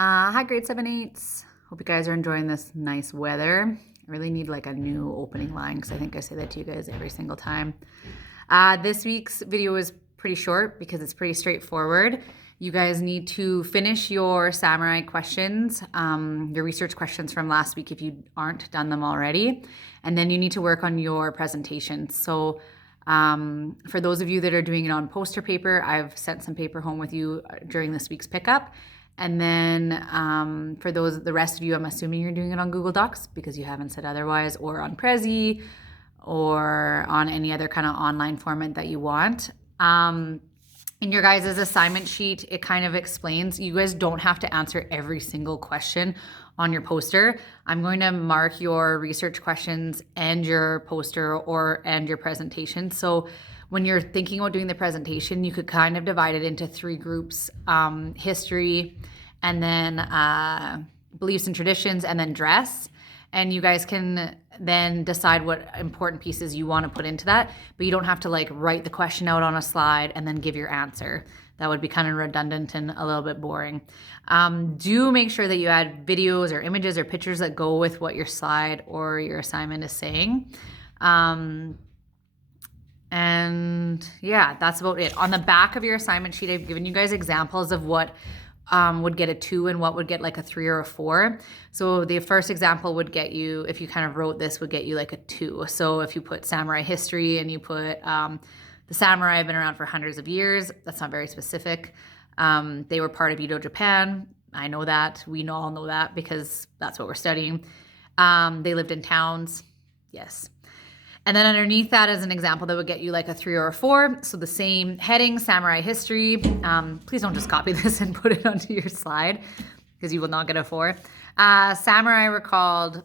Hi, grade 7/8s. Hope you guys are enjoying this nice weather. I really need like a new opening line because I think I say that to you guys every single time. This week's video is pretty short because it's pretty straightforward. You guys need to finish your Samurai questions, your research questions from last week if you aren't done them already. And then you need to work on your presentation. So for those of you that are doing it on poster paper, I've sent some paper home with you during this week's pickup. And then for the rest of you, I'm assuming you're doing it on Google Docs because you haven't said otherwise, or on Prezi, or on any other kind of online format that you want. In your guys' assignment sheet, it kind of explains, you guys don't have to answer every single question on your poster. I'm going to mark your research questions and your poster and your presentation. So when you're thinking about doing the presentation, you could kind of divide it into three groups: history, and then beliefs and traditions, and then dress. And you guys can then decide what important pieces you want to put into that, but you don't have to like write the question out on a slide and then give your answer. That would be kind of redundant and a little bit boring. Do make sure that you add videos or images or pictures that go with what your slide or your assignment is saying. And yeah, that's about it. On the back of your assignment sheet, I've given you guys examples of what would get a 2 and what would get like a 3 or a 4. So the first example would get you, if you kind of wrote this, would get you like a 2. So if you put samurai history and you put the samurai have been around for hundreds of years, that's not very specific. They were part of Edo Japan. I know that. We all know that because that's what we're studying. They lived in towns. Yes. And then underneath that is an example that would get you like a 3 or a 4. So the same heading, samurai history. Please don't just copy this and put it onto your slide because you will not get a 4. Samurai were called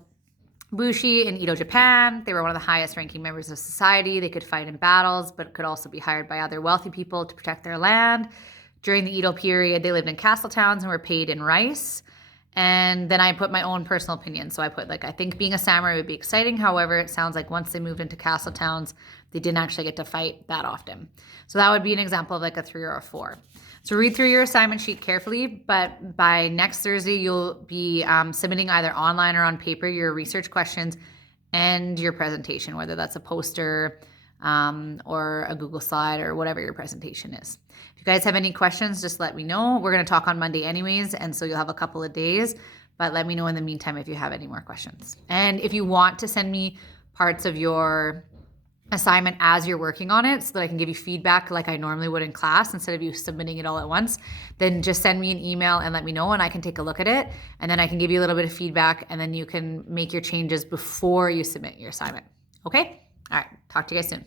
Bushi in Edo, Japan. They were one of the highest ranking members of society. They could fight in battles, but could also be hired by other wealthy people to protect their land. During the Edo period, they lived in castle towns and were paid in rice. And then I put my own personal opinion. So I put like, I think being a samurai would be exciting. However, it sounds like once they moved into castle towns, they didn't actually get to fight that often. So that would be an example of like a 3 or a 4. So read through your assignment sheet carefully, but by next Thursday, you'll be submitting either online or on paper your research questions and your presentation, whether that's a poster or a Google slide or whatever your presentation is. If you guys have any questions, just let me know. We're going to talk on Monday anyways, and so you'll have a couple of days, but let me know in the meantime if you have any more questions. And if you want to send me parts of your assignment as you're working on it so that I can give you feedback like I normally would in class instead of you submitting it all at once, then just send me an email and let me know and I can take a look at it, and then I can give you a little bit of feedback, and then you can make your changes before you submit your assignment. Okay? All right. Talk to you guys soon.